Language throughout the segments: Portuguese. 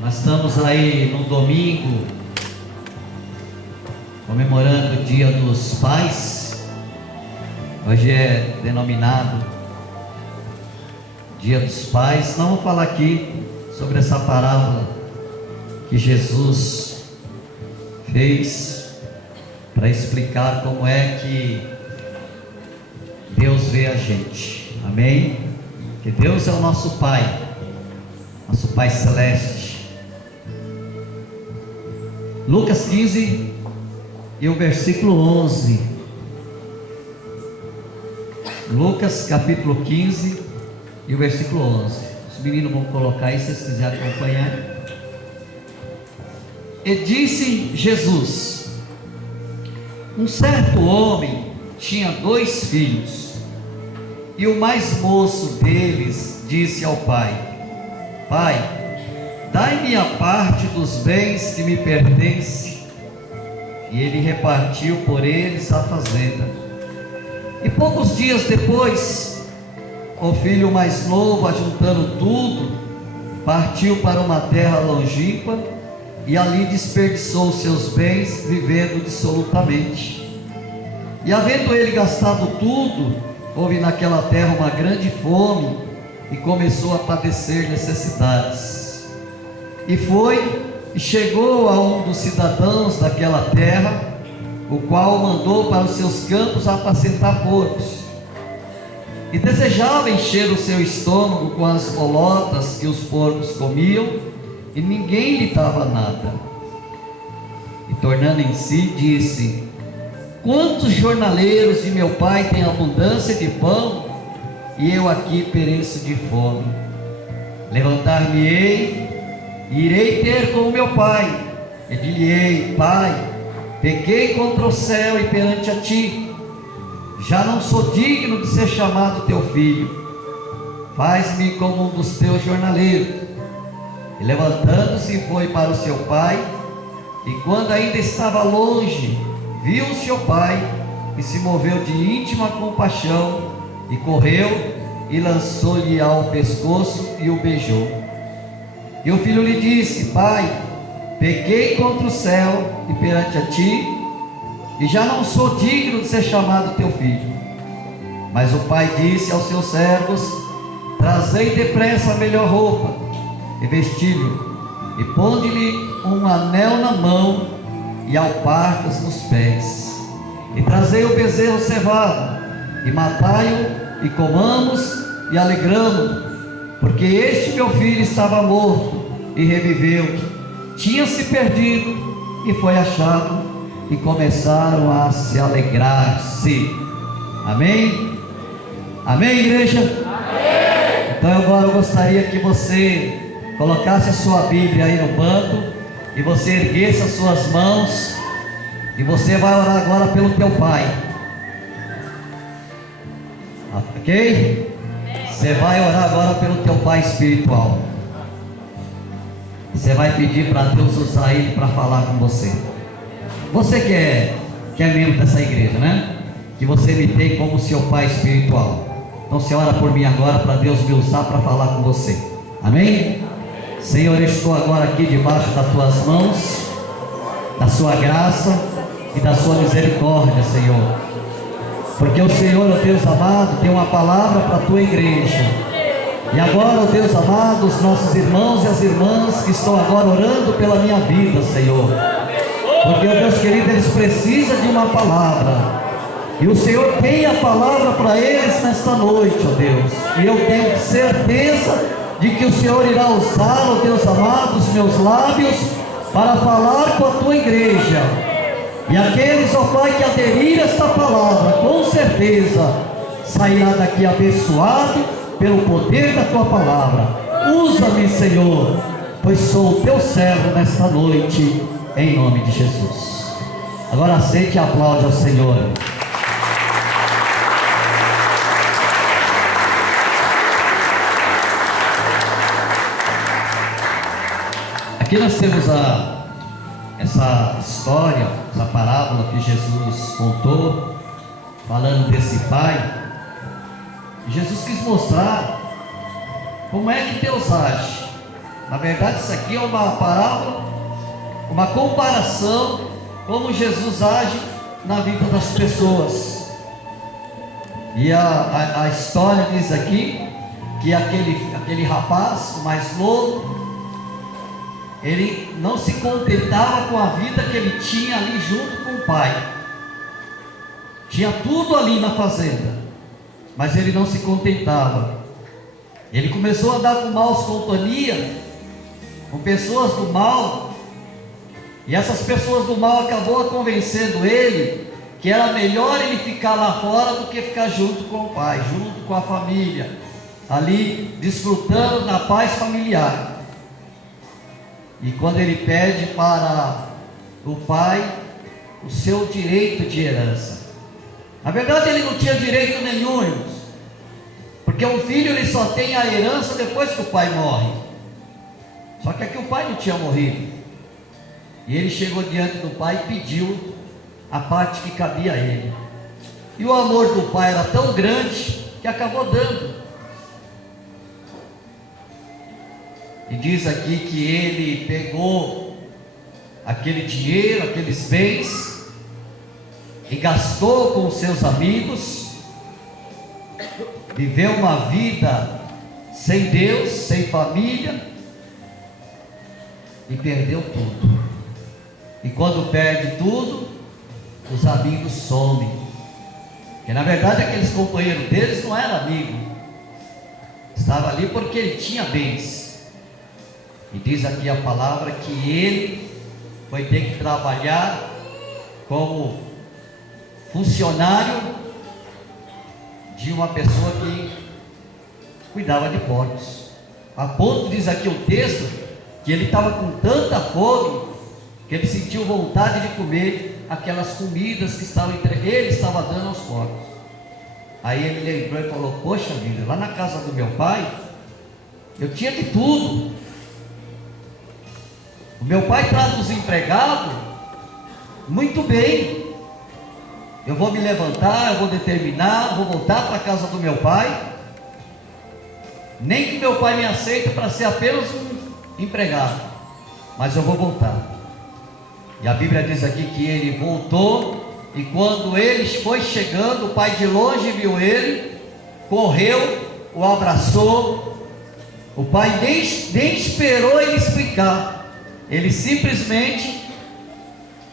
Nós estamos aí no domingo, comemorando o Dia dos Pais. Hoje é denominado Dia dos Pais. Não vou falar aqui sobre essa parábola que Jesus fez para explicar como é que Deus vê a gente. Amém? Que Deus é o nosso Pai, nosso Pai Celeste. Lucas 15 e o versículo 11. Lucas capítulo 15 e o versículo 11. Os meninos vão colocar aí, se vocês quiserem acompanhar. E disse Jesus: um certo homem tinha 2 filhos, e o mais moço deles disse ao pai: Pai, dai-me a parte dos bens que me pertencem. E ele repartiu por eles a fazenda. E poucos dias depois, o filho mais novo, ajuntando tudo, partiu para uma terra longínqua e ali desperdiçou seus bens, vivendo dissolutamente. E havendo ele gastado tudo, houve naquela terra uma grande fome e começou a padecer necessidades. E foi e chegou a um dos cidadãos daquela terra, o qual o mandou para os seus campos apacentar porcos. E desejava encher o seu estômago com as bolotas que os porcos comiam, e ninguém lhe dava nada. E tornando em si, disse: quantos jornaleiros de meu pai têm abundância de pão, e eu aqui pereço de fome? Levantar-me-ei e irei ter com o meu pai, e dir-lhe-ei: Pai, pequei contra o céu e perante a ti, já não sou digno de ser chamado teu filho, faz-me como um dos teus jornaleiros. E levantando-se foi para o seu pai, e quando ainda estava longe, viu o seu pai, e se moveu de íntima compaixão, e correu, e lançou-lhe ao pescoço, e o beijou. E o filho lhe disse: Pai, pequei contra o céu e perante a ti, e já não sou digno de ser chamado teu filho. Mas o pai disse aos seus servos: trazei depressa a melhor roupa, e vesti-lo, e ponde-lhe um anel na mão, e alparcas nos pés. E trazei o bezerro cevado, e matai-o, e comamos, e alegramo-nos, porque este meu filho estava morto e reviveu, tinha se perdido e foi achado, e começaram a se alegrar-se. Amém? Amém, igreja? Amém. Então agora eu gostaria que você colocasse a sua Bíblia aí no banco, e você erguesse as suas mãos, e você vai orar agora pelo teu pai. Ok? Você vai orar agora pelo teu pai espiritual. Você vai pedir para Deus usar ele para falar com você. Você que é membro dessa igreja, né? Que você me tem como seu pai espiritual. Então você ora por mim agora para Deus me usar para falar com você. Amém? Senhor, eu estou agora aqui debaixo das tuas mãos, da sua graça e da sua misericórdia, Senhor. Porque o Senhor, ó Deus amado, tem uma palavra para a tua igreja. E agora, ó Deus amado, os nossos irmãos e as irmãs que estão agora orando pela minha vida, Senhor. Porque, ó Deus querido, eles precisam de uma palavra. E o Senhor tem a palavra para eles nesta noite, ó Deus. E eu tenho certeza de que o Senhor irá usar, ó Deus amado, os meus lábios para falar com a tua igreja. E aqueles, ó Pai, que aderir a esta palavra, com certeza sairá daqui abençoado pelo poder da tua palavra. Usa-me, Senhor, pois sou o teu servo nesta noite, em nome de Jesus. Agora aceite e aplaude ao Senhor. Aqui nós temos essa história, essa parábola que Jesus contou, falando desse pai. Jesus quis mostrar como é que Deus age. Na verdade, isso aqui é uma parábola, uma comparação, como Jesus age na vida das pessoas. E a história diz aqui que aquele rapaz, o mais novo, ele não se contentava com a vida que ele tinha ali junto com o pai. Tinha tudo ali na fazenda, mas ele não se contentava. Ele começou a andar com maus companhia, com pessoas do mal, e essas pessoas do mal acabou convencendo ele que era melhor ele ficar lá fora do que ficar junto com o pai, junto com a família, ali desfrutando da paz familiar. E quando ele pede para o pai o seu direito de herança, na verdade ele não tinha direito nenhum, irmãos, porque um filho ele só tem a herança depois que o pai morre. Só que aqui o pai não tinha morrido, e ele chegou diante do pai e pediu a parte que cabia a ele, e o amor do pai era tão grande que acabou dando. E diz aqui que ele pegou aquele dinheiro, aqueles bens, e gastou com os seus amigos, viveu uma vida sem Deus, sem família, e perdeu tudo. E quando perde tudo, os amigos somem, porque na verdade aqueles companheiros deles não eram amigos, estava ali porque ele tinha bens. E diz aqui a palavra que ele foi ter que trabalhar como funcionário de uma pessoa que cuidava de porcos. A ponto, diz aqui o texto, que ele estava com tanta fome que ele sentiu vontade de comer aquelas comidas que ele estava dando aos porcos. Aí ele lembrou e falou: poxa vida, lá na casa do meu pai eu tinha de tudo. O meu pai trata os empregados muito bem. Eu vou me levantar, eu vou determinar, vou voltar para a casa do meu pai. Nem que meu pai me aceite para ser apenas um empregado, mas eu vou voltar. E a Bíblia diz aqui que ele voltou, e quando ele foi chegando, o pai de longe viu ele, correu, o abraçou. O pai nem esperou ele explicar. Ele simplesmente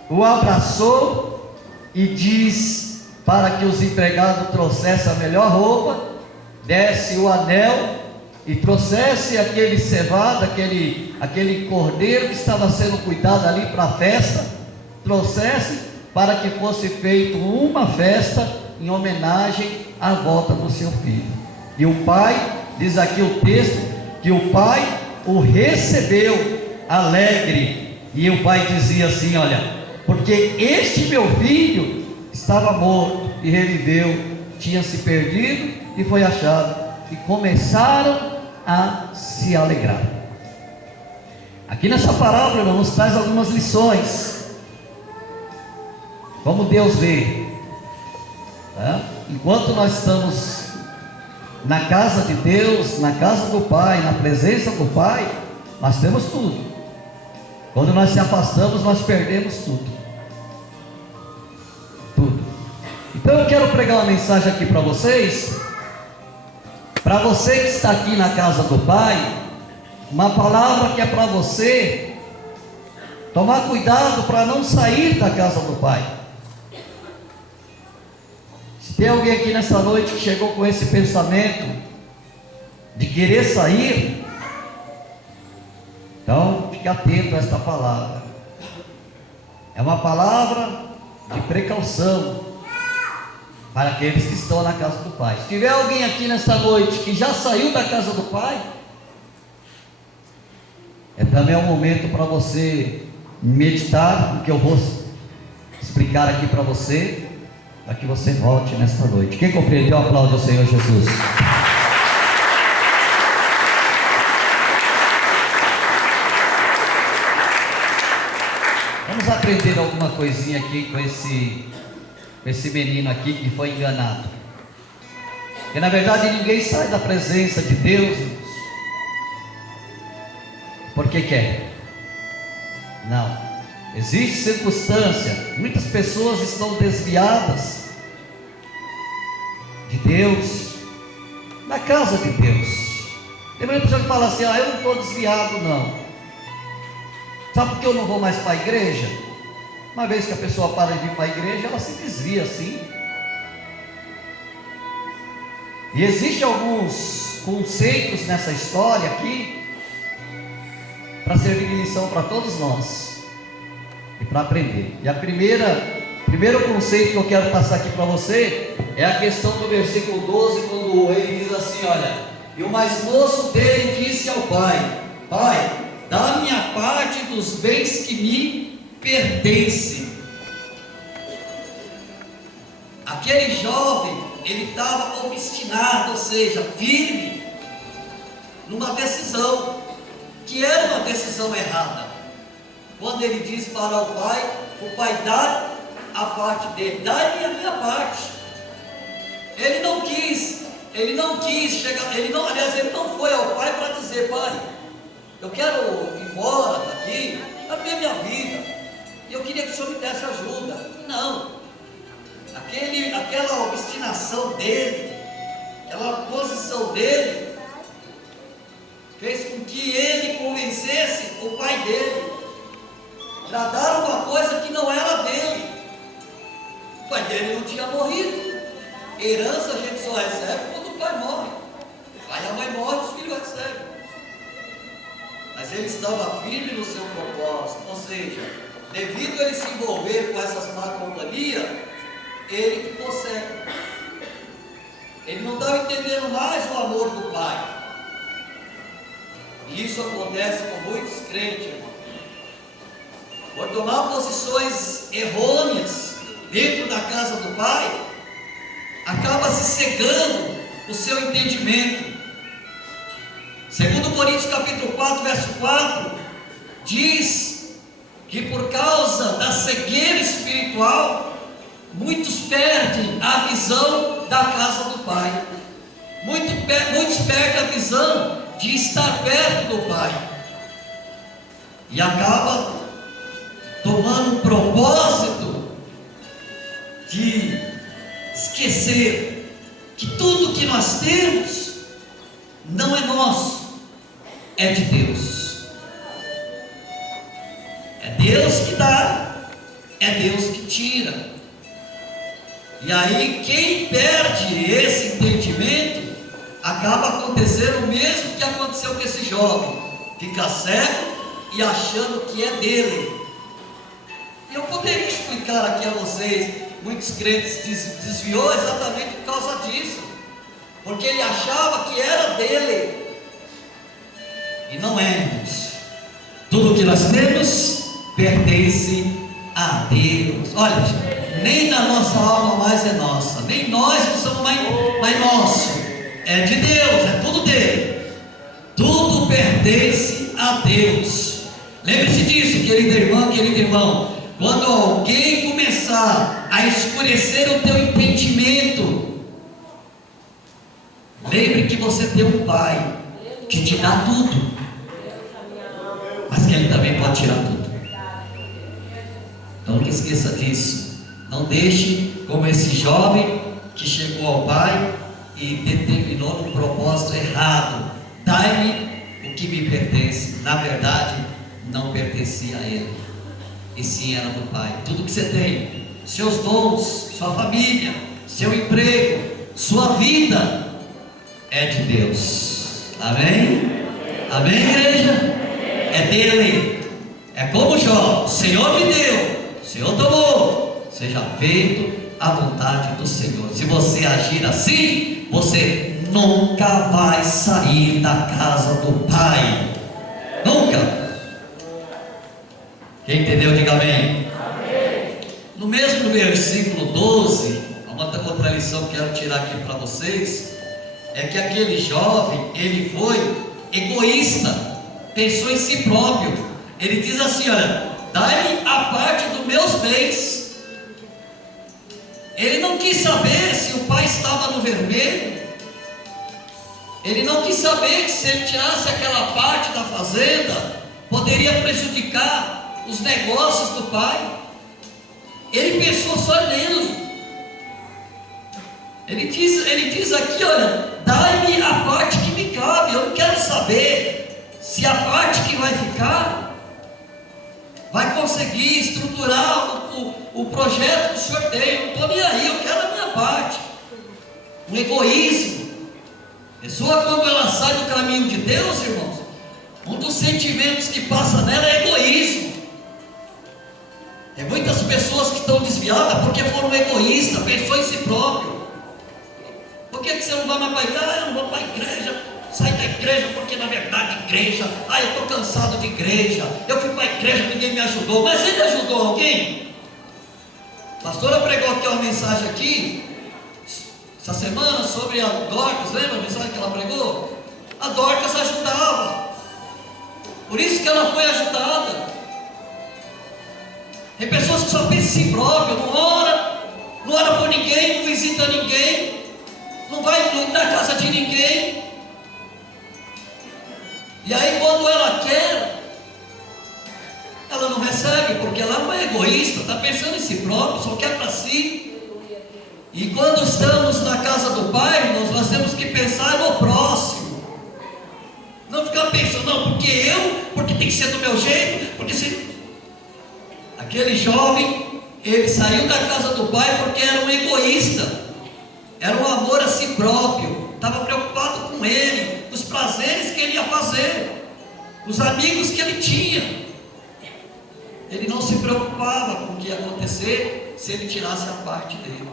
o abraçou e diz para que os empregados trouxessem a melhor roupa, desse o anel e trouxesse aquele cevado, aquele cordeiro que estava sendo cuidado ali para a festa, trouxesse para que fosse feita uma festa em homenagem à volta do seu filho. E o pai, diz aqui o texto, que o pai o recebeu alegre, e o pai dizia assim: olha, porque este meu filho estava morto e reviveu, tinha se perdido e foi achado. E começaram a se alegrar. Aqui nessa parábola, irmão, nos traz algumas lições, como Deus vê, tá? Enquanto nós estamos na casa de Deus, na casa do Pai, na presença do Pai, nós temos tudo. Quando nós se afastamos, nós perdemos tudo. Tudo. Então eu quero pregar uma mensagem aqui para vocês. Para você que está aqui na casa do Pai, uma palavra que é para você tomar cuidado para não sair da casa do Pai. Se tem alguém aqui nessa noite que chegou com esse pensamento de querer sair, então fique atento a esta palavra. É uma palavra de precaução para aqueles que estão na casa do Pai. Se tiver alguém aqui nesta noite que já saiu da casa do Pai, é também um momento para você meditar no que eu vou explicar aqui para você, para que você volte nesta noite. Quem compreendeu, aplaude ao Senhor Jesus. Vamos aprender alguma coisinha aqui com esse menino aqui que foi enganado. Porque na verdade ninguém sai da presença de Deus porque quer. Não. Existe circunstância. Muitas pessoas estão desviadas de Deus, da casa de Deus. Tem muita pessoa que fala assim: eu não estou desviado não. Sabe por que eu não vou mais para a igreja? Uma vez que a pessoa para de ir para a igreja, ela se desvia assim. E existem alguns conceitos nessa história aqui para servir de lição para todos nós e para aprender. E primeiro conceito que eu quero passar aqui para você é a questão do versículo 12, quando ele diz assim: olha, e o mais moço dele disse ao pai: Pai, dá a minha parte dos bens que me pertencem. Aquele jovem, ele estava obstinado, ou seja, firme numa decisão que era uma decisão errada. Quando ele diz para o pai dá a parte dele, dá-me a minha parte. Ele não quis chegar, ele não foi ao pai para dizer: pai, eu quero ir embora daqui, para ver minha vida, e eu queria que o senhor me desse ajuda. Não. Aquela obstinação dele, aquela posição dele, fez com que ele convencesse o pai dele para dar uma coisa que não era dele. O pai dele não tinha morrido. Herança a gente só recebe quando o pai morre. O pai e a mãe morrem, os filhos recebem. Mas ele estava firme no seu propósito, ou seja, devido a ele se envolver com essas má companhia, ele ficou cego. Ele não estava entendendo mais o amor do pai. E isso acontece com muitos crentes, irmão. Por tomar posições errôneas dentro da casa do pai, acaba se cegando o seu entendimento. Segundo Coríntios capítulo 4, verso 4, diz que por causa da cegueira espiritual, muitos perdem a visão da casa do pai. Muitos perdem a visão de estar perto do pai. E acaba tomando um propósito de esquecer que tudo que nós temos não é nosso, é de Deus. É Deus que dá, é Deus que tira. E aí quem perde esse entendimento, acaba acontecendo o mesmo que aconteceu com esse jovem: fica cego e achando que é dele. E eu poderia explicar aqui a vocês, muitos crentes desviou exatamente por causa disso, porque ele achava que era dele, e não é, irmãos. Tudo que nós temos pertence a Deus. Olha, nem na nossa alma mais é nossa, nem nós que somos mais nosso, é de Deus, é tudo dele. Tudo pertence a Deus. Lembre-se disso, querida irmã, querido irmão. Quando alguém começar a escurecer o teu entendimento, lembre que você tem um pai que te dá tudo, mas que ele também pode tirar tudo. Então não esqueça disso. Não deixe como esse jovem que chegou ao pai e determinou um propósito errado: dai-me o que me pertence. Na verdade, não pertencia a ele, e sim era do pai. Tudo que você tem, seus dons, sua família, seu emprego, sua vida, é de Deus. Amém? Amém, igreja? É dele. É como Jó: o Senhor me deu, o Senhor tomou. Seja feito a vontade do Senhor. Se você agir assim, você nunca vai sair da casa do Pai. Nunca. Quem entendeu, diga amém. Amém. No mesmo versículo 12, uma outra lição que quero tirar aqui para vocês, é que aquele jovem, ele foi egoísta, pensou em si próprio. Ele diz assim: olha, dai-me a parte dos meus bens. Ele não quis saber se o pai estava no vermelho, Ele não quis saber que se ele tirasse aquela parte da fazenda, poderia prejudicar os negócios do pai. Ele pensou só nele. Ele diz aqui, olha, dai-me a parte que me cabe. Eu não quero saber se a parte que vai ficar vai conseguir estruturar o projeto que o Senhor tem. Eu não estou nem aí, eu quero a minha parte. Um egoísmo. A pessoa, quando ela sai do caminho de Deus, irmãos, um dos sentimentos que passa nela é egoísmo. Tem muitas pessoas que estão desviadas porque foram egoístas, pensou em si próprio. Por que você não vai mais para a igreja? Eu não vou para a igreja. Sai da igreja porque na verdade igreja, eu estou cansado de igreja. Eu fui para a igreja, ninguém me ajudou. Mas ele ajudou alguém? A pastora pregou aqui uma mensagem aqui essa semana sobre a Dorcas. Lembra a mensagem que ela pregou? A Dorcas ajudava, por isso que ela foi ajudada. Tem pessoas que só pensam em si próprio, não ora por ninguém, não visita ninguém, não vai na casa de ninguém. E aí quando ela quer, ela não recebe, porque ela não é egoísta, está pensando em si próprio, só quer para si. E quando estamos na casa do Pai, nós temos que pensar no próximo. Não ficar pensando, não, porque tem que ser do meu jeito, porque se... Aquele jovem, ele saiu da casa do pai porque era um egoísta, era um amor a si próprio, estava preocupado com ele, com os prazeres que ele ia fazer, os amigos que ele tinha. Ele não se preocupava com o que ia acontecer se ele tirasse a parte dele.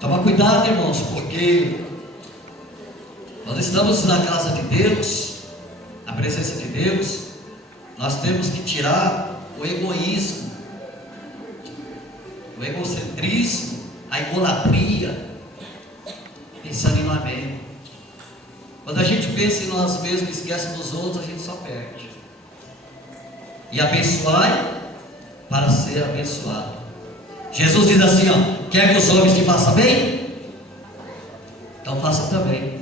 Toma cuidado, irmãos, porque nós estamos na casa de Deus, na presença de Deus. Nós temos que tirar o egoísmo, o egocentrismo, a idolatria, pensando em nós mesmos. Quando a gente pensa em nós mesmos e esquece dos outros, a gente só perde. E abençoai para ser abençoado. Jesus diz assim, quer que os homens te façam bem? Então faça também.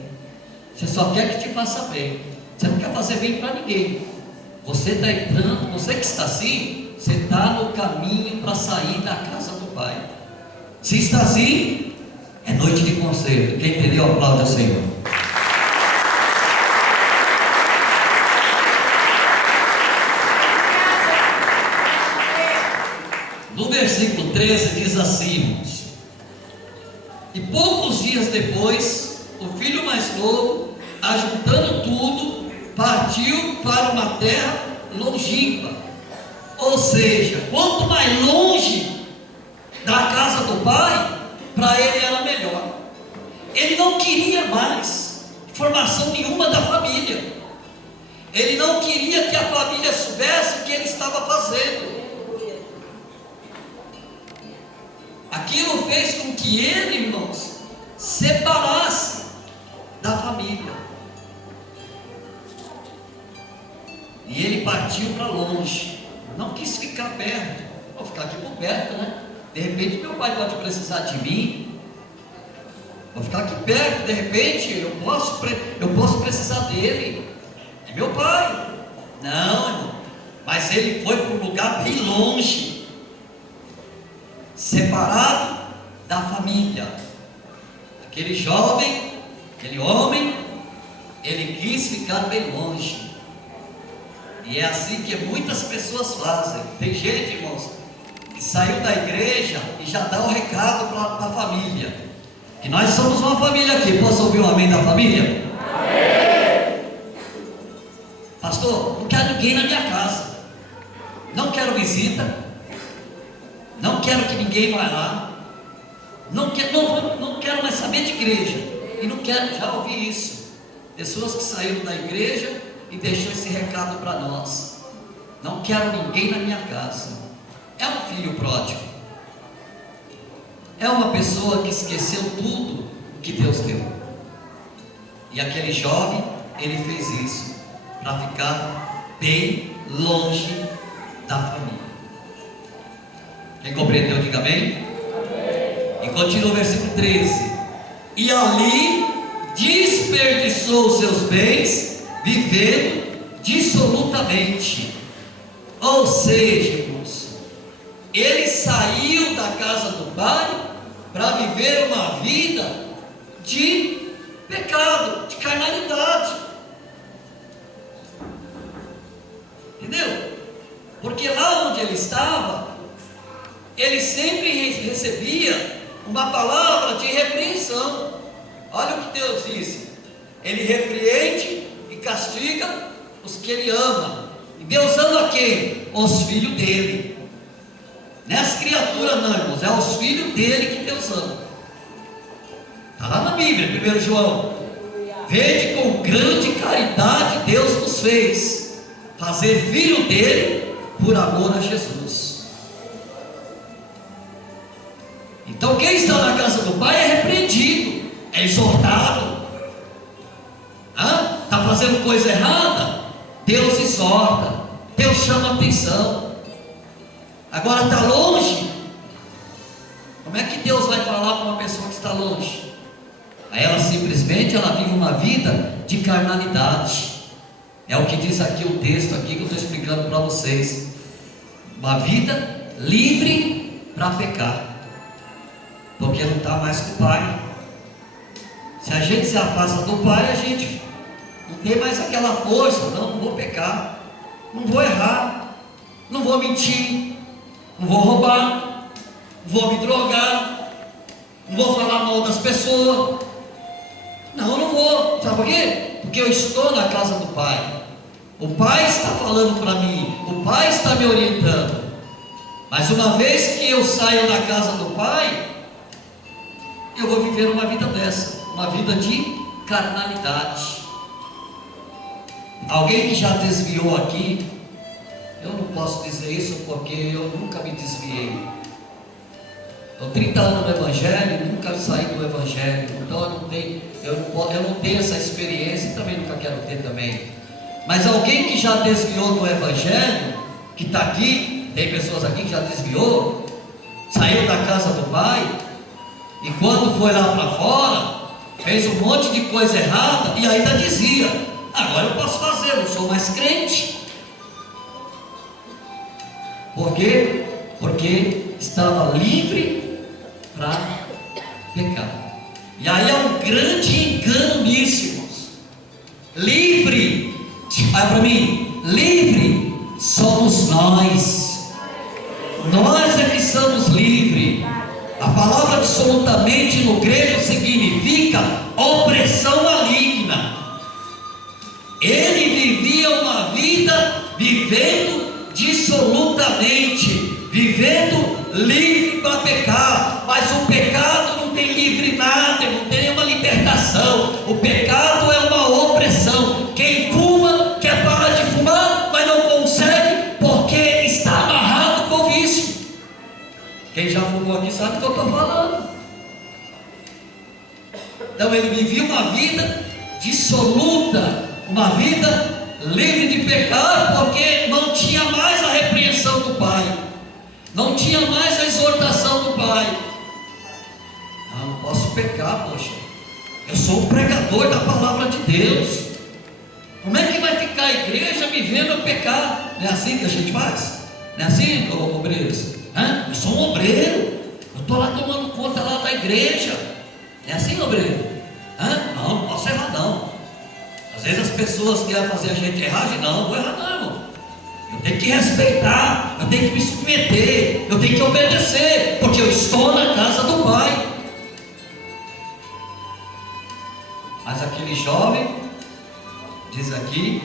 Você só quer que te faça bem, você não quer fazer bem para ninguém. Você está entrando, você que está assim, você está no caminho para sair da casa do Pai. Se está assim, é noite de conselho. Quem entendeu, aplaude ao Senhor. No versículo 13 diz assim, irmãos: e poucos dias depois, o filho mais novo, ajuntando tudo, partiu para uma terra longínqua. Ou seja, quanto mais longe da casa do pai, para ele era melhor. Ele não queria mais informação nenhuma da família. Ele não queria que a família soubesse o que ele estava fazendo. Aquilo fez com que ele, irmãos, separasse da família. E ele partiu para longe, não quis ficar perto. Vou ficar aqui por perto, né? De repente meu pai pode precisar de mim. Vou ficar aqui perto, de repente eu posso precisar dele. É meu pai. Não, irmão. Mas ele foi para um lugar bem longe, separado da família. Aquele jovem, aquele homem, ele quis ficar bem longe. E é assim que muitas pessoas fazem. Tem gente, irmãos, que saiu da igreja e já dá o recado para a família. Que nós somos uma família aqui. Posso ouvir um amém da família? Amém. Pastor, não quero ninguém na minha casa. Não quero visita. Não quero que ninguém vá lá. Não quero mais saber de igreja. E não quero, já ouvi isso. Pessoas que saíram da igreja e deixou esse recado para nós: não quero ninguém na minha casa. É um filho pródigo, é uma pessoa que esqueceu tudo que Deus deu. E aquele jovem, ele fez isso para ficar bem longe da família. Quem compreendeu, diga amém. E continua o versículo 13: e ali desperdiçou os seus bens vivendo dissolutamente. Ou seja, irmãos, ele saiu da casa do pai para viver uma vida de pecado, de carnalidade. Entendeu? Porque lá onde ele estava, ele sempre recebia uma palavra de repreensão. Olha o que Deus disse: ele repreende e castiga os que ele ama. E Deus ama quem? Os filhos dele. Não é as criaturas não, irmãos, é os filhos dele que Deus ama. Está lá na Bíblia, 1 João: vede com grande caridade Deus nos fez, fazer filho dele por amor a Jesus. Então quem está na casa do Pai é repreendido, é exortado. Está fazendo coisa errada? Deus exorta, Deus chama atenção. Agora está longe, como é que Deus vai falar com uma pessoa que está longe? Aí ela simplesmente vive uma vida de carnalidade. É o que diz aqui o texto aqui que eu estou explicando para vocês. Uma vida livre para pecar, porque não está mais com o Pai. Se a gente se afasta do Pai, a gente não tem mais aquela força. Não vou pecar, não vou errar, não vou mentir, não vou roubar, não vou me drogar, não vou falar mal das pessoas. Não vou. Sabe por quê? Porque eu estou na casa do Pai. O Pai está falando para mim, o Pai está me orientando. Mas uma vez que eu saio da casa do Pai, eu vou viver uma vida dessa, uma vida de carnalidade. Alguém que já desviou aqui, eu não posso dizer isso porque eu nunca me desviei. Estou 30 anos no Evangelho e nunca saí do Evangelho. Então eu não tenho essa experiência e também nunca quero ter também. Mas alguém que já desviou do Evangelho, que está aqui, tem pessoas aqui que já desviou, saiu da casa do Pai, e quando foi lá para fora, fez um monte de coisa errada, e ainda dizia: agora eu posso fazer, eu não sou mais crente. Por quê? Porque estava livre para pecar. E aí é um grande engano nisso, irmãos. Livre, olha para mim, livre somos nós. Nós é que somos livres. A palavra absolutamente no grego significa opressão maligna. Ele vivia uma vida vivendo dissolutamente, vivendo livre para pecar. Mas o pecado não tem livre nada, não tem nenhuma libertação. O pecado é uma opressão. Quem fuma quer parar de fumar, mas não consegue porque está amarrado com o vício. Quem já fumou aqui sabe o que eu estou falando. Então ele vivia uma vida dissoluta, uma vida livre de pecar, porque não tinha mais a repreensão do Pai, não tinha mais a exortação do Pai. Não posso pecar, poxa, eu sou o pregador da palavra de Deus. Como é que vai ficar a igreja me vendo eu pecar? Não é assim que a gente faz? Não é assim, obreiros? Eu sou um obreiro, eu estou lá tomando conta lá da igreja. É assim, obreiro? Não posso errar não. Às vezes as pessoas querem fazer a gente errar, não vou errar não, irmão. Eu tenho que respeitar, eu tenho que me submeter, eu tenho que obedecer, porque eu estou na casa do Pai. Mas aquele jovem diz aqui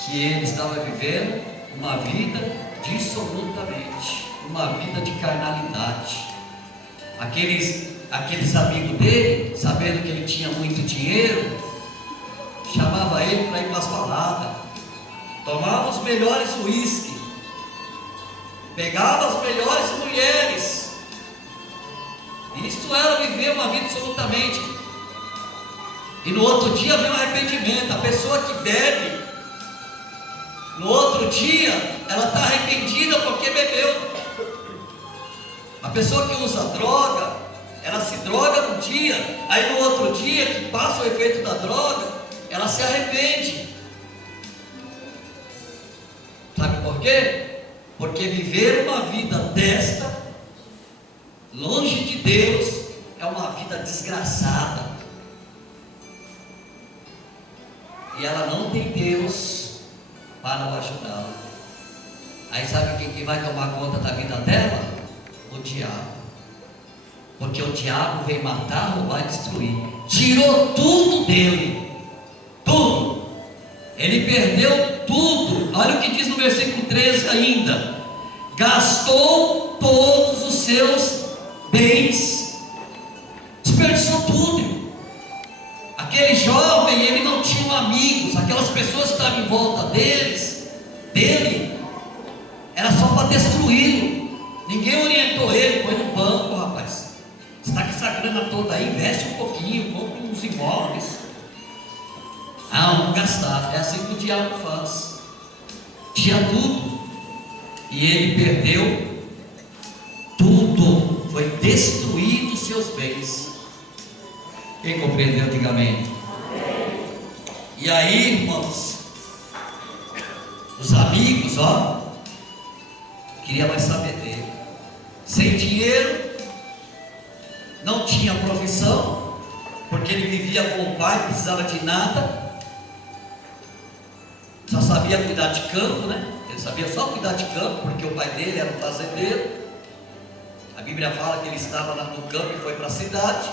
que ele estava vivendo uma vida dissolutamente, uma vida de carnalidade. Aqueles amigos dele, sabendo que ele tinha muito dinheiro, chamava ele para ir para as baladas, tomava os melhores uísque, pegava as melhores mulheres. Isto era viver uma vida absolutamente. E no outro dia vem um arrependimento. A pessoa que bebe, no outro dia ela está arrependida porque bebeu. A pessoa que usa droga, ela se droga num dia, aí no outro dia que passa o efeito da droga, ela se arrepende. Sabe por quê? Porque viver uma vida desta, longe de Deus, é uma vida desgraçada. E ela não tem Deus para o ajudá-la. Aí sabe quem que vai tomar conta da vida dela? O diabo. Porque o diabo veio matar, roubar e destruir. Tirou tudo dele. Tudo. Ele perdeu tudo. Olha o que diz no versículo 13 ainda. Gastou todos os seus bens. Desperdiçou tudo. Aquele jovem, ele não tinha amigos. Aquelas pessoas que estavam em volta dele, era só para destruí-lo. Ninguém orientou ele. Põe no banco, rapaz. Você está com essa grana toda aí, investe um pouquinho, compra uns imóveis. Vamos gastar. É assim que o diabo faz. Tinha tudo e ele perdeu tudo. Foi destruído os seus bens. Quem compreendeu antigamente? E aí, irmãos, os amigos, queria mais saber dele. Sem dinheiro, não tinha profissão, porque ele vivia com o pai, não precisava de nada, só sabia cuidar de campo, né? Ele sabia só cuidar de campo, porque o pai dele era um fazendeiro. A Bíblia fala que ele estava no campo e foi para a cidade.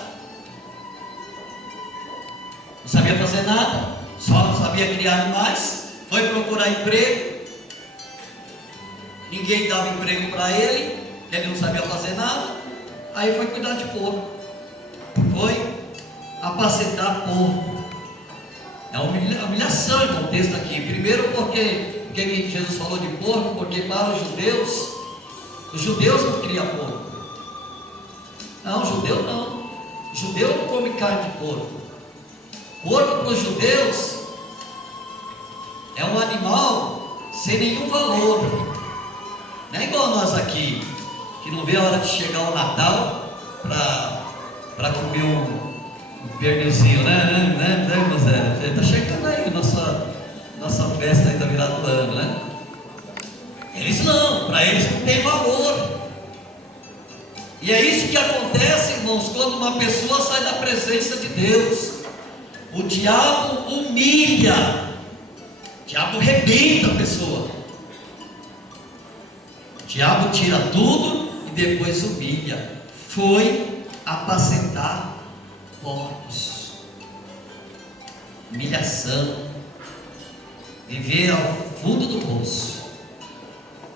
Não sabia fazer nada, só sabia criar animais, foi procurar emprego, ninguém dava emprego para ele não sabia fazer nada, aí foi cuidar de porco, foi apacentar porco. É uma humilhação no texto aqui. Primeiro porque Jesus falou de porco, porque para os judeus não criam porco. Não, judeu não. Judeu não come carne de porco. Porco para os judeus é um animal sem nenhum valor. Não é igual nós aqui, que não vê a hora de chegar o Natal para comer um pernilzinho, né, José? Está chegando aí nossa festa aí da virada do ano, né? Eles não, para eles não tem valor. E é isso que acontece, irmãos, quando uma pessoa sai da presença de Deus. O diabo humilha, o diabo rebenta a pessoa. O diabo tira tudo e depois humilha. Foi apacentar porcos. Humilhação. Viver ao fundo do poço.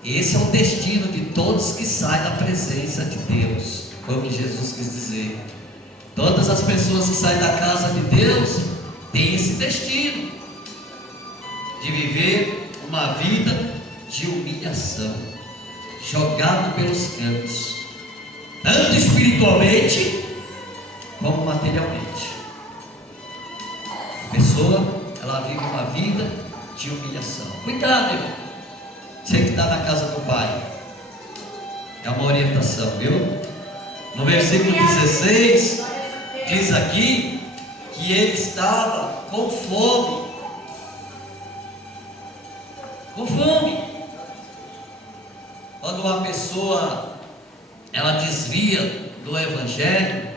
Esse é o destino de todos que saem da presença de Deus. Foi o que Jesus quis dizer. Todas as pessoas que saem da casa de Deus têm esse destino de viver uma vida de humilhação, jogado pelos cantos, tanto espiritualmente como materialmente. A pessoa, ela vive uma vida de humilhação. Cuidado, irmão. Você que está na casa do Pai, é uma orientação, viu? No versículo 16 diz aqui que ele estava com fome. Com fome. Quando uma pessoa ela desvia do Evangelho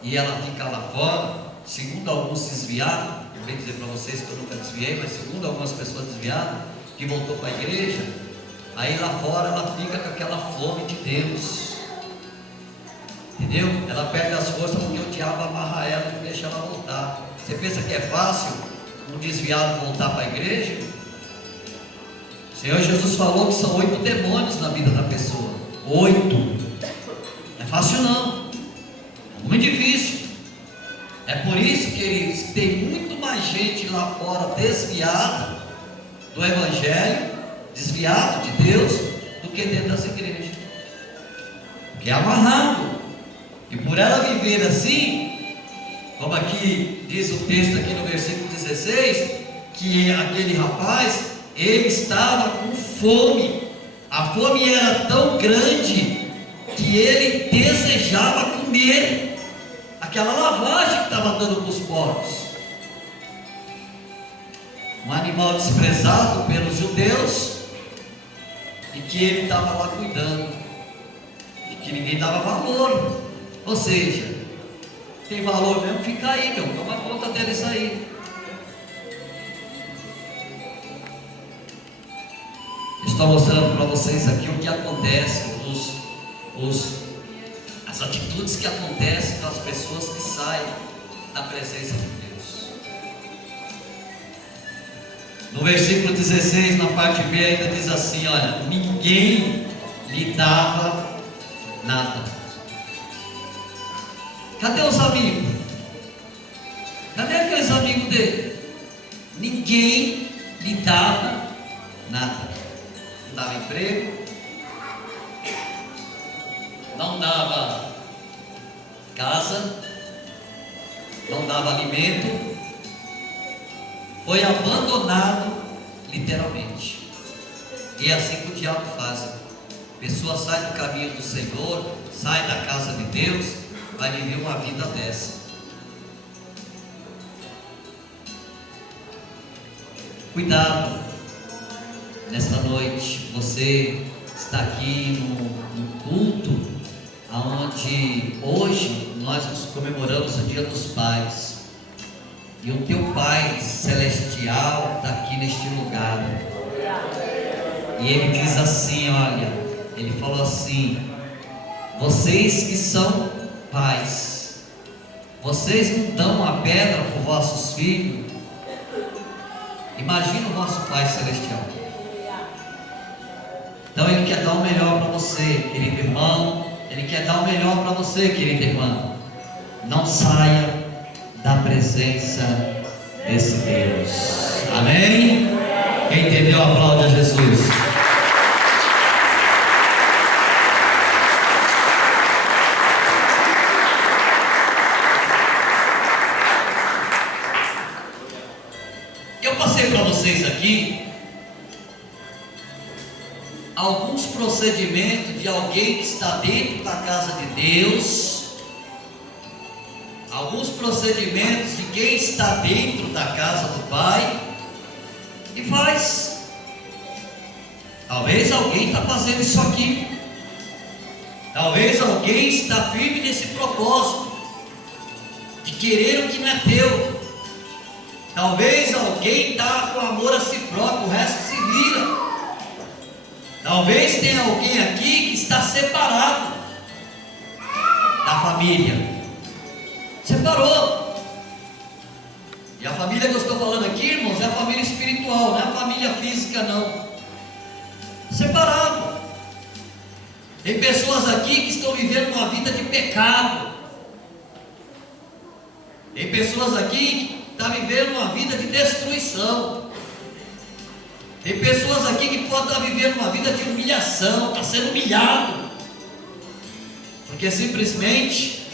e ela fica lá fora, segundo alguns desviaram, eu venho dizer para vocês que eu nunca desviei, mas segundo algumas pessoas desviaram, que voltou para a igreja, aí lá fora ela fica com aquela fome de Deus. Entendeu? Ela perde as forças porque o diabo amarra ela e não deixa ela voltar. Você pensa que é fácil um desviado voltar para a igreja? O Senhor Jesus falou que são 8 demônios na vida da pessoa. 8. Não é fácil não. É muito difícil. É por isso, queridos, que tem muito mais gente lá fora desviada do Evangelho, desviado de Deus, do que dentro das igrejas. Porque é amarrado. E por ela viver assim, como aqui diz o texto aqui no versículo 16, que aquele rapaz, ele estava com fome. A fome era tão grande que ele desejava comer. comer aquela lavagem que estava dando para os porcos. Um animal desprezado pelos judeus e que ele estava lá cuidando e que ninguém dava valor. Ou seja, tem valor mesmo, fica aí, meu, toma conta deles aí. Estou mostrando para vocês aqui o que acontece, as atitudes que acontecem com as pessoas que saem da presença de Deus. No versículo 16, na parte B, ainda diz assim: olha, ninguém lhe dava nada. Cadê os amigos? Cadê aqueles amigos dele? Ninguém lhe dava nada. Não dava emprego, não dava casa, não dava alimento, foi abandonado literalmente. E é assim que o diabo faz. A pessoa sai do caminho do Senhor, sai da casa de Deus, vai viver uma vida dessa. Cuidado. Nesta noite, você está aqui no culto, onde hoje nós comemoramos o Dia dos Pais, e o teu Pai Celestial está aqui neste lugar, e Ele diz assim, olha, Ele falou assim: vocês que são pais, vocês não dão a pedra para os vossos filhos? Imagina o vosso Pai Celestial. Então Ele quer dar o melhor para você, querido irmão. Ele quer dar o melhor para você, querida irmã. Não saia da presença desse Deus. Amém? Quem entendeu, aplaude a Jesus. Eu passei para vocês aqui alguns procedimentos de alguém que está dentro da casa de Deus, alguns procedimentos de quem está dentro da casa do Pai e faz. Talvez alguém está fazendo isso aqui, talvez alguém está firme nesse propósito de querer o que não é teu, talvez alguém está com amor a si próprio, o resto se vira. Talvez tenha alguém aqui que está separado da família, separou. E a família que eu estou falando aqui, irmãos, é a família espiritual, não é a família física, não. Separado. Tem pessoas aqui que estão vivendo uma vida de pecado. Tem pessoas aqui que estão vivendo uma vida de destruição. Tem pessoas aqui que podem estar vivendo uma vida de humilhação, está sendo humilhado, porque simplesmente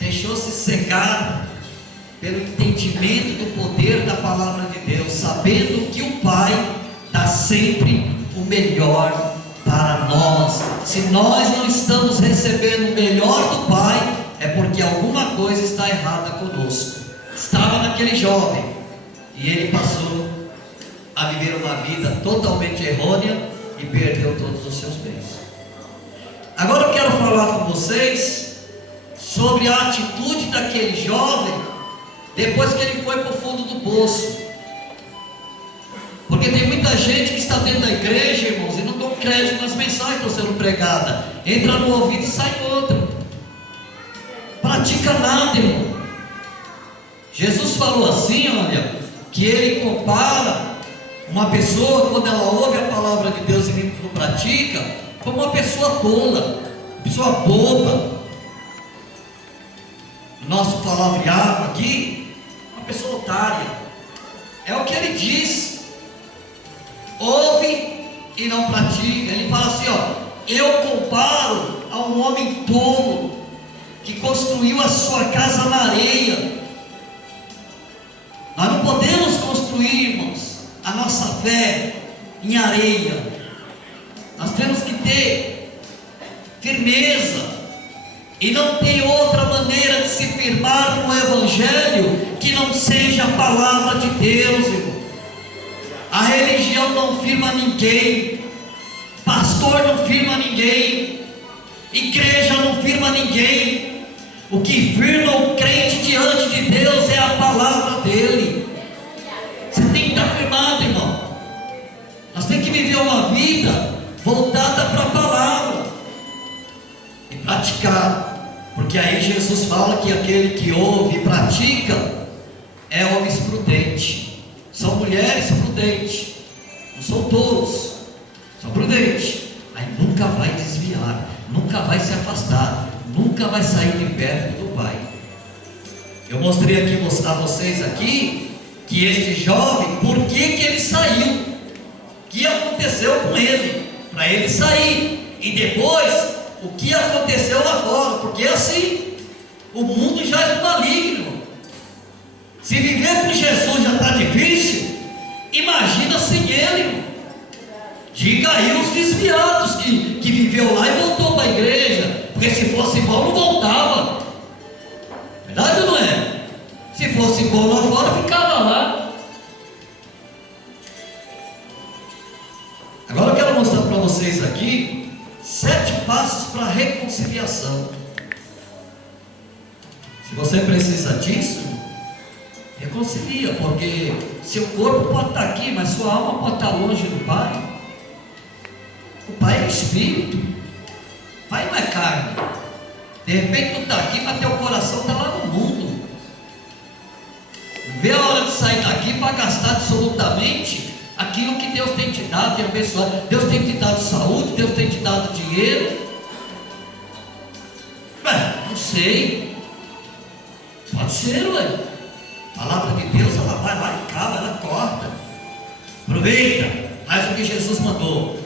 deixou-se cegar pelo entendimento do poder da palavra de Deus, sabendo que o Pai dá sempre o melhor para nós. Se nós não estamos recebendo o melhor do Pai, é porque alguma coisa está errada conosco. Estava naquele jovem, e ele passou a viver uma vida totalmente errônea e perdeu todos os seus bens. Agora eu quero falar com vocês sobre a atitude daquele jovem depois que ele foi para o fundo do poço. Porque tem muita gente que está dentro da igreja, irmãos, e não dão crédito nas mensagens que estão sendo pregadas. Entra no ouvido e sai no outro. Pratica nada, irmão. Jesus falou assim, olha, que Ele compara uma pessoa, quando ela ouve a palavra de Deus e não pratica, como uma pessoa tola, uma pessoa boba. Nosso palavreado aqui, uma pessoa otária. É o que Ele diz. Ouve e não pratica. Ele fala assim, ó: eu comparo a um homem tolo que construiu a sua casa na areia. Nós não podemos construir, irmãos, a nossa fé em areia. Nós temos que ter firmeza. E não tem outra maneira de se firmar no Evangelho que não seja a palavra de Deus, irmão. A religião não firma ninguém, pastor não firma ninguém, igreja não firma ninguém. O que firma o crente diante de Deus é a palavra dele. Você tem que estar firmado, irmão. Nós temos que viver uma vida voltada para a palavra e praticar. Porque aí Jesus fala que aquele que ouve e pratica é homens prudentes. São mulheres prudentes. Não são todos, são prudentes. Aí nunca vai desviar, nunca vai se afastar, nunca vai sair de perto do Pai. Eu mostrei aqui a vocês aqui que este jovem, por que ele saiu? O que aconteceu com ele? Para ele sair. E depois o que aconteceu lá fora, porque assim, o mundo já é maligno. Se viver com Jesus já está difícil, imagina sem ele. Diga aí os desviados que viveu lá e voltou para a igreja, porque se fosse bom não voltava. Verdade ou não é? Se fosse bom lá fora, ficava lá. Agora eu quero mostrar para vocês aqui 7 passos para a reconciliação. Se você precisa disso, reconcilia, porque seu corpo pode estar aqui, mas sua alma pode estar longe do Pai. O Pai é Espírito, o Pai não é carne. De repente tu está aqui, mas teu coração está lá no mundo. Vê a hora de sair daqui para gastar absolutamente aquilo que Deus tem te dado, tem abençoado. Deus tem te dado saúde, Deus tem te dado dinheiro. Não sei. Pode ser, ué. A palavra de Deus, ela vai lá e cava, ela corta. Aproveita, faz o que Jesus mandou.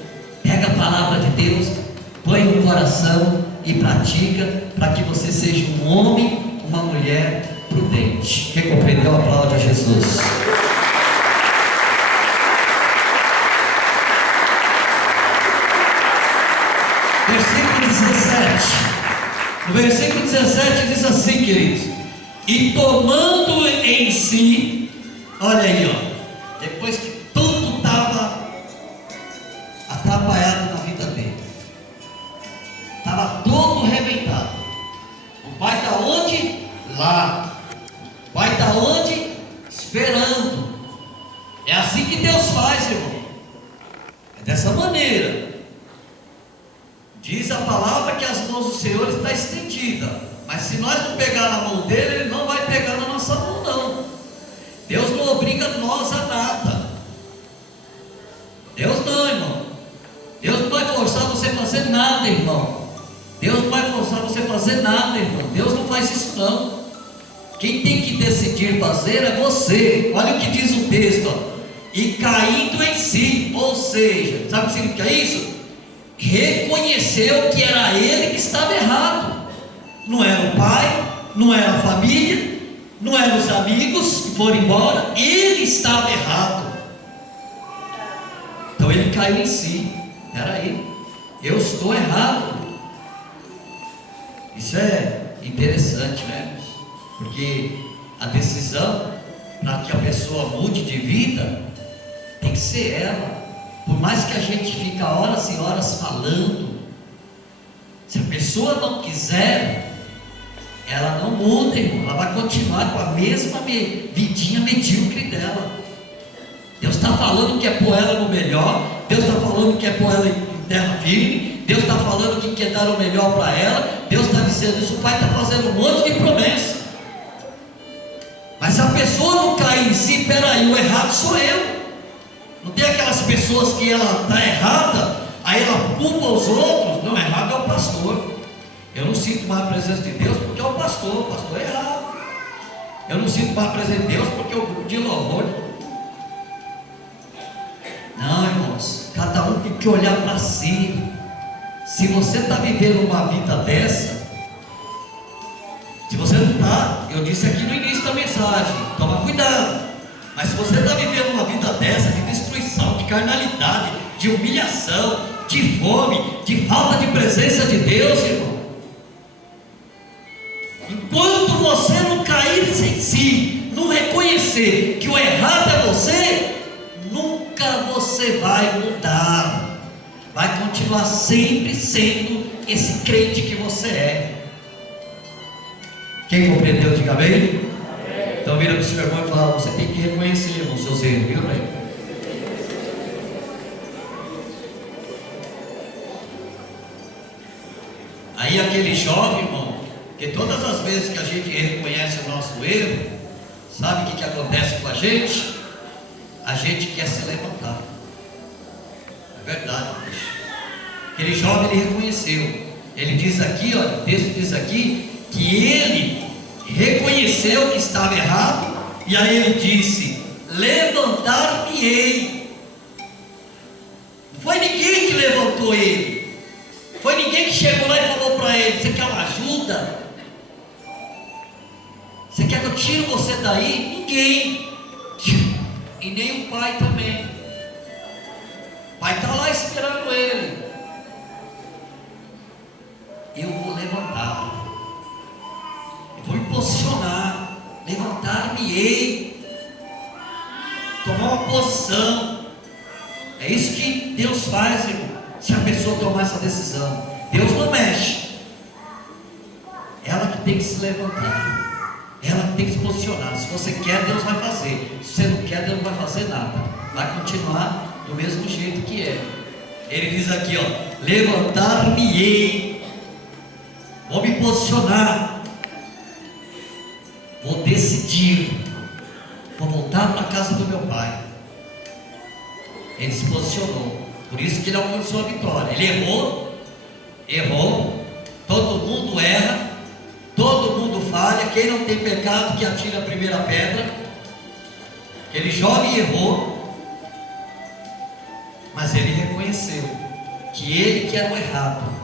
Pega a palavra de Deus, põe no coração e pratica, para que você seja um homem, uma mulher prudente. Quem compreendeu, aplaude a Jesus. Versículo 17. No versículo 17 diz assim, queridos: e tomando em si, olha aí, ó, depois que tudo estava atrapalhado na vida dele, estava todo arrebentado. O pai está onde? Lá. O pai está onde? Esperando. É assim que Deus faz, irmão. É dessa maneira. Diz a palavra que as mãos do Senhor estão estendidas, mas se nós não pegar na mão dele, ele não vai pegar na nossa mão, não. Deus não obriga nós a nada. Deus não, irmão. Deus não vai forçar você a fazer nada, irmão. Deus não vai forçar você a fazer nada, irmão. Deus não faz isso, não. Quem tem que decidir fazer é você. Olha o que diz o texto, ó. E caindo em si, ou seja, sabe o que significa isso? Reconheceu que era ele que estava errado. Não era o pai, não era a família, não eram os amigos que foram embora, ele estava errado. Então ele caiu em si. Peraí, eu estou errado. Isso é interessante, né? Porque a decisão para que a pessoa mude de vida tem que ser ela. Por mais que a gente fique horas e horas falando, se a pessoa não quiser, ela não muda, irmão. Ela vai continuar com a mesma vidinha medíocre dela. Deus está falando que é pôr ela no melhor. Deus está falando que é pôr ela em terra firme. Deus está falando que quer dar o melhor para ela. Deus está dizendo isso. O Pai está fazendo um monte de promessa. Mas se a pessoa não cair em si, peraí, o errado sou eu. Não tem aquelas pessoas que ela está errada, aí ela culpa os outros. Não, errado é o pastor. Eu não sinto mais a presença de Deus porque é o pastor é errado. Eu não sinto mais a presença de Deus porque é o grupo de louvor. Não, irmãos, cada um tem que olhar para si. Se você está vivendo uma vida dessa, se você não está, eu disse aqui no início da mensagem, toma cuidado. Mas se você está vivendo uma vida dessa, de destruição, de carnalidade, de humilhação, de fome, de falta de presença de Deus, irmão. Enquanto você não cair em si, não reconhecer que o errado é você, nunca você vai mudar. Vai continuar sempre sendo esse crente que você é. Quem compreendeu, diga amém. Então vira para o seu irmão e fala: você tem que reconhecer, irmão, os seus erros, viu, velho? Aí aquele jovem, irmão, que todas as vezes que a gente reconhece o nosso erro, sabe o que acontece com a gente? A gente quer se levantar. É verdade, bicho. Aquele jovem, ele reconheceu. Ele diz aqui, ó, o texto diz aqui, que ele reconheceu que estava errado, e aí ele disse: levantar-me-ei. Não foi ninguém que levantou ele, foi ninguém que chegou lá e falou para ele: você quer uma ajuda? Você quer que eu tire você daí? Ninguém. E nem o pai também. O pai está lá esperando ele. Eu vou levantar, eu vou me posicionar, levantar-me-ei, tomar uma posição. É isso que Deus faz, irmão. Se a pessoa tomar essa decisão, Deus não mexe, ela que tem que se levantar, ela que tem que se posicionar. Se você quer, Deus vai fazer. Se você não quer, Deus não vai fazer nada, vai continuar do mesmo jeito que é. Ele diz aqui, ó: levantar-me-ei, vou me posicionar, vou decidir, vou voltar para a casa do meu pai. Ele se posicionou, por isso que ele alcançou a vitória. Ele errou, todo mundo erra, todo mundo falha. Quem não tem pecado, que atire a primeira pedra. Aquele jovem errou, mas ele reconheceu que ele que era o errado,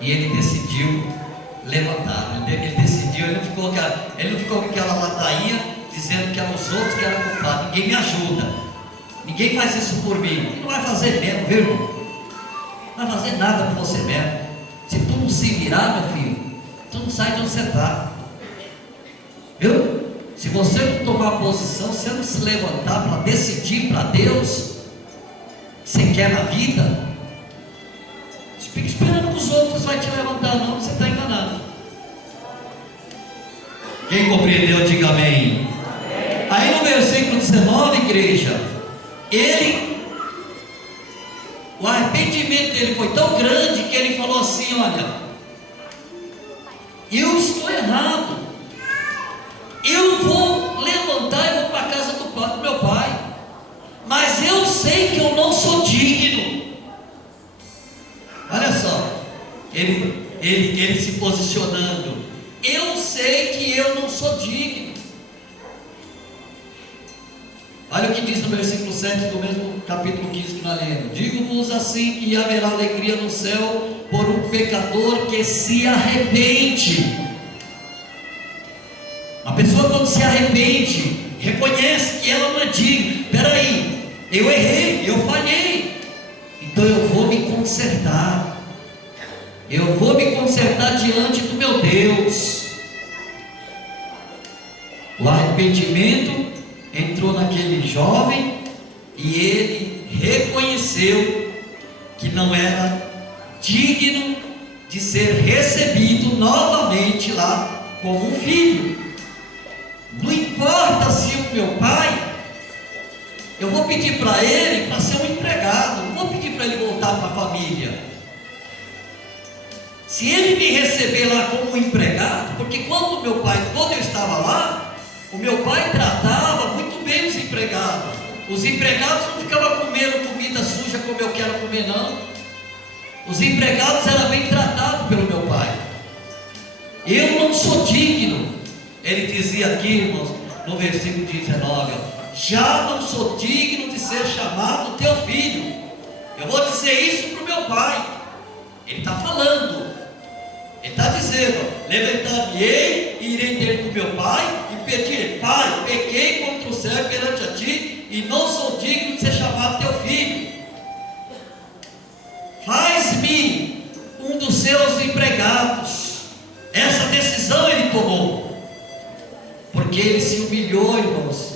e ele decidiu levantar. Ele decidiu, ele não ficou com aquela ladainha dizendo que eram os outros que eram culpados. Ninguém me ajuda, ninguém faz isso por mim. Não vai fazer mesmo, viu, irmão? Não vai fazer nada por você mesmo. Se tu não se virar, meu filho, tu não sai de onde você está, viu? Se você não tomar posição, se você não se levantar para decidir para Deus que você quer na vida, fica esperando que os outros vai te levantar, não, você está enganado. Quem compreendeu, diga amém. Aí no versículo 19, igreja, o arrependimento dele foi tão grande que ele falou assim: olha, eu estou errado, eu vou levantar e vou para a casa do meu pai, mas eu sei que eu não sou digno. Olha só, ele se posicionando: eu sei que eu não sou digno. Olha o que diz no versículo 7 do mesmo capítulo 15 que nós lemos: digo-vos assim, que haverá alegria no céu por um pecador que se arrepende. A pessoa, quando se arrepende, reconhece que ela não é digna. Peraí, eu errei, eu falhei, então eu vou me consertar, eu vou me consertar diante do meu Deus. O arrependimento entrou naquele jovem e ele reconheceu que não era digno de ser recebido novamente lá como um filho. Não importa se o meu pai, eu vou pedir para ele para ser um empregado, não vou pedir para ele voltar para a família. Se ele me receber lá como um empregado, porque quando eu estava lá, o meu pai tratava muito bem os empregados. Os empregados não ficavam comendo comida suja como eu quero comer, não. Os empregados eram bem tratados pelo meu pai. Eu não sou digno. Ele dizia aqui, irmãos, no versículo 19: já não sou digno de ser chamado teu filho. Eu vou dizer isso para o meu pai. Ele está falando, ele está dizendo: levantar-me-ei e irei ter com meu pai e pedir: pai, pequei contra o céu e perante a ti, e não sou digno de ser chamado teu filho. faz-me um dos seus empregados. Essa decisão ele tomou, porque ele se humilhou, irmãos.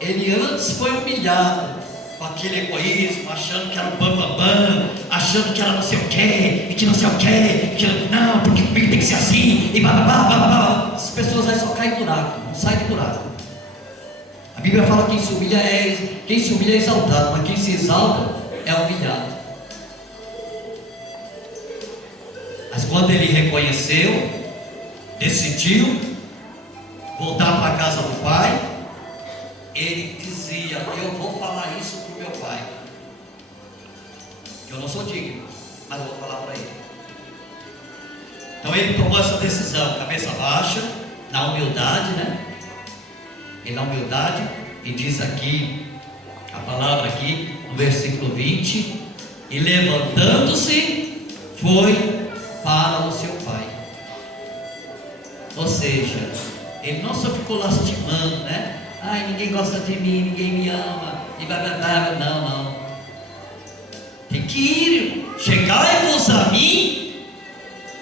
Ele antes foi humilhado, com aquele egoísmo, achando que era o bam, achando que era não sei o que, e que não sei o que, que não, porque comigo tem que ser assim, e babá. As pessoas aí só caem do buraco, não saem do buraco. A Bíblia fala que quem se humilha é exaltado, mas quem se exalta é humilhado. Mas quando ele reconheceu, decidiu voltar para a casa do pai, ele dizia: eu vou falar isso para o meu pai, que eu não sou digno, mas eu vou falar para ele. Então ele tomou essa decisão, cabeça baixa, na humildade, né? E na humildade, e diz aqui, a palavra aqui, no versículo 20: e levantando-se, foi para o seu pai. Ou seja, ele não só ficou lastimando, né? Ai, ninguém gosta de mim, ninguém me ama, e blá. Não. Tem que ir, chegai-vos a mim,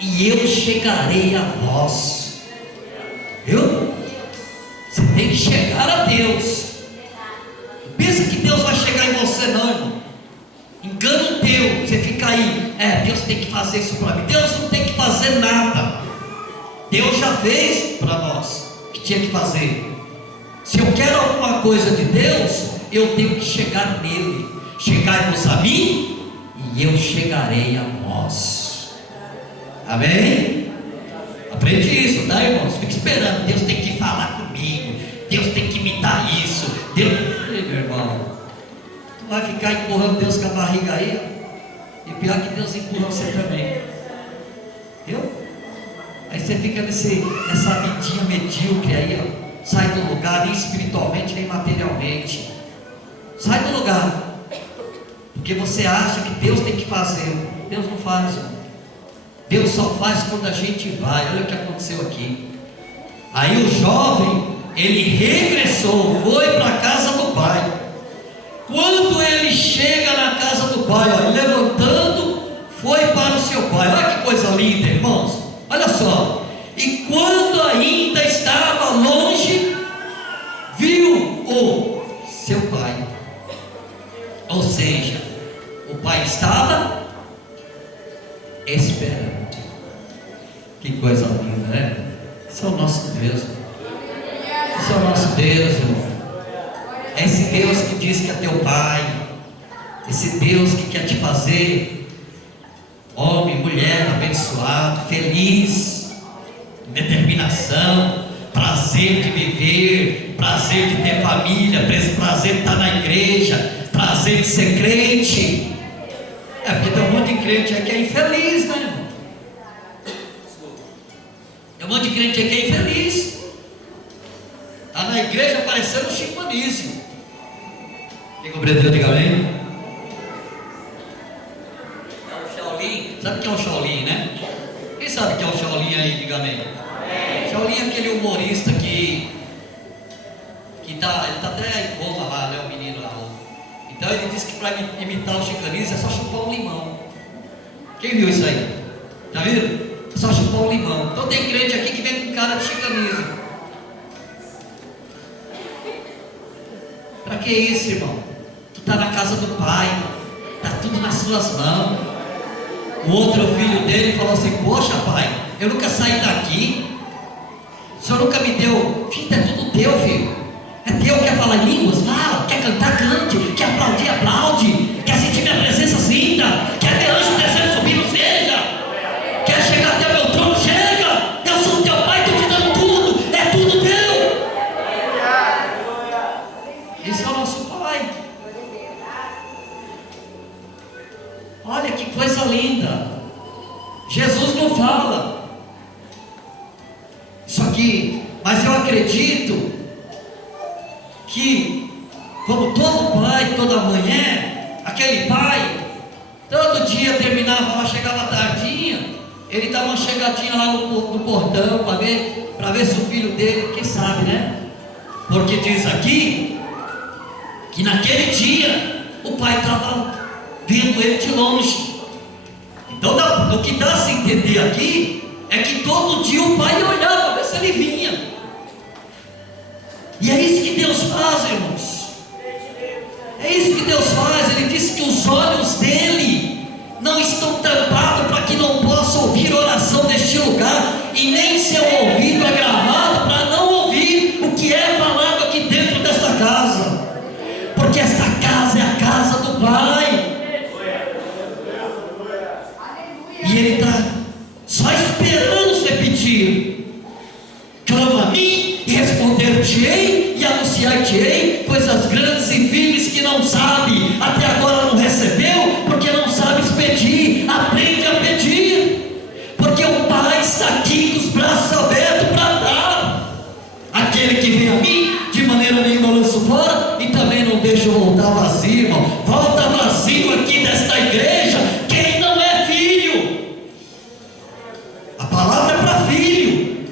e eu chegarei a vós. Viu? Você tem que chegar a Deus. Não pensa que Deus vai chegar em você, não, irmão. Engano teu, você fica aí, Deus tem que fazer isso para mim. Deus não tem que fazer nada. Deus já fez para nós o que tinha que fazer. Se eu quero alguma coisa de Deus, eu tenho que chegar nele. Chegai-vos a mim, e eu chegarei a vós. Amém? Aprende isso, tá, irmãos? Fica esperando, Deus tem que falar comigo, Deus tem que me dar isso, Deus... Ei, meu irmão, tu vai ficar empurrando Deus com a barriga aí, e pior que Deus empurra você também, viu? Aí você fica nessa vidinha medíocre aí, ó. Sai do lugar, nem espiritualmente, nem materialmente. Sai do lugar, porque você acha que Deus tem que fazer. Deus não faz, irmão. Deus só faz quando a gente vai. Olha o que aconteceu aqui. Aí o jovem, ele regressou, foi para a casa do pai. Quando ele chega na casa do pai, ó, levantando, foi para o seu pai. Olha que coisa linda, irmãos. Olha só. E quando ainda estava longe, viu o seu pai. Ou seja, o pai estava esperando. Que coisa linda, né? Esse é o nosso Deus. Esse é o nosso Deus, irmão. É esse Deus que diz que é teu pai. Esse Deus que quer te fazer homem, mulher abençoado, feliz, determinação, prazer de viver, prazer de ter família, prazer de estar na igreja, prazer de ser crente. Porque tem um monte de crente aí que é infeliz, né, irmão? Tem um monte de crente aí que é infeliz. Está na igreja parecendo um Chico Anísio. Quem compreendeu, diga amém. É o Shaolin. Sabe o que é o Shaolin, né? Quem sabe o que é o Shaolin aí, diga amém. Shaolin é aquele humorista que tá, ele está até em coma lá, né, o menino lá. Então ele disse que para imitar o Chico Anísio é só chupar um limão. Quem viu isso aí? Já viram? É só chupar um limão. Então tem crente aqui que vem com cara de Chico Anísio. Para que isso, irmão? Tu está na casa do pai, está tudo nas suas mãos. O outro filho dele falou assim: poxa pai, eu nunca saí daqui, o senhor nunca me deu. Filho, é tudo teu, filho. É teu. Quer falar em línguas? Fala. Quer cantar? Cante. Quer aplaudir? Aplaude. Quer sentir minha presença? Sinta. Quer ver anjo descendo, subindo? Seja. Quer chegar até o meu trono? Chega. Eu sou teu pai, estou te dando tudo. É tudo teu. Esse é o nosso pai. Olha que coisa linda. Jesus não fala isso aqui, mas eu acredito que, como todo pai, toda mãe aquele pai, todo dia terminava lá, chegava tardinha, ele dava uma chegadinha lá no portão para ver se o filho dele, quem sabe, né? Porque diz aqui que naquele dia o pai estava vendo ele de longe. Então, o que dá a se entender aqui é que todo dia o pai olhava para ver se ele vinha. E é isso que Deus faz, irmãos. É isso que Deus faz. Ele disse que os olhos dele não estão tampados para que não possa ouvir oração deste lugar, e nem seu ouvido é gravado para não ouvir o que é falado aqui dentro desta casa, porque esta casa é a casa do Pai. E Ele está só esperando você pedir. Clama a mim e responder-te-ei e anunciar-te-ei coisas grandes e firmes que não sabe, até agora não recebeu, porque não sabes pedir. Aprende a pedir, porque o Pai está aqui com os braços abertos para dar. Aquele que vem a mim, de maneira nenhuma lanço fora, e também não deixo voltar vazio, irmão. Volta vazio aqui desta igreja quem não é filho. A palavra é para filho.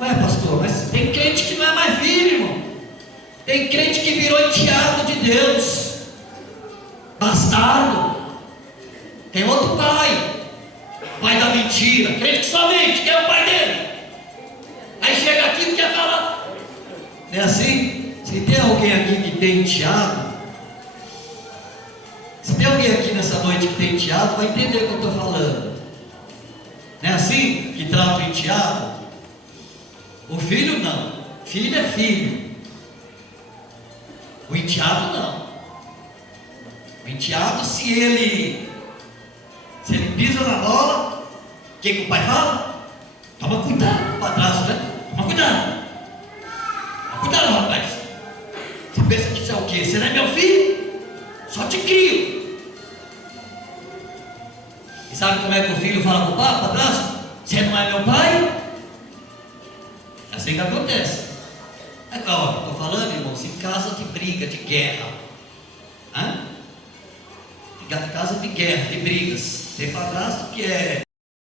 Ué, pastor, mas tem crente que não é mais filho, irmão. Tem crente que virou enteado de Deus, bastardo. Tem outro pai, pai da mentira, crente que só mente, que é o pai dele. Aí chega aqui e quer falar. Não é assim? Se tem alguém aqui que tem enteado, se tem alguém aqui nessa noite que tem enteado, vai entender o que eu estou falando. Não é assim que trata o enteado? O filho não, filho é filho. O enteado não. O enteado, se ele pisa na bola, o que o pai fala? Toma cuidado, padrasto, né? Toma cuidado. Toma cuidado, rapaz. Você pensa que isso é o quê? Você não é meu filho? Só te crio. E sabe como é que o filho fala para o pai, padrasto? Você não é meu pai? É assim que acontece. É óbvio, estou falando, irmãos, em casa de briga, de guerra. Hã? Casa de guerra, de brigas. Tem padrasto que é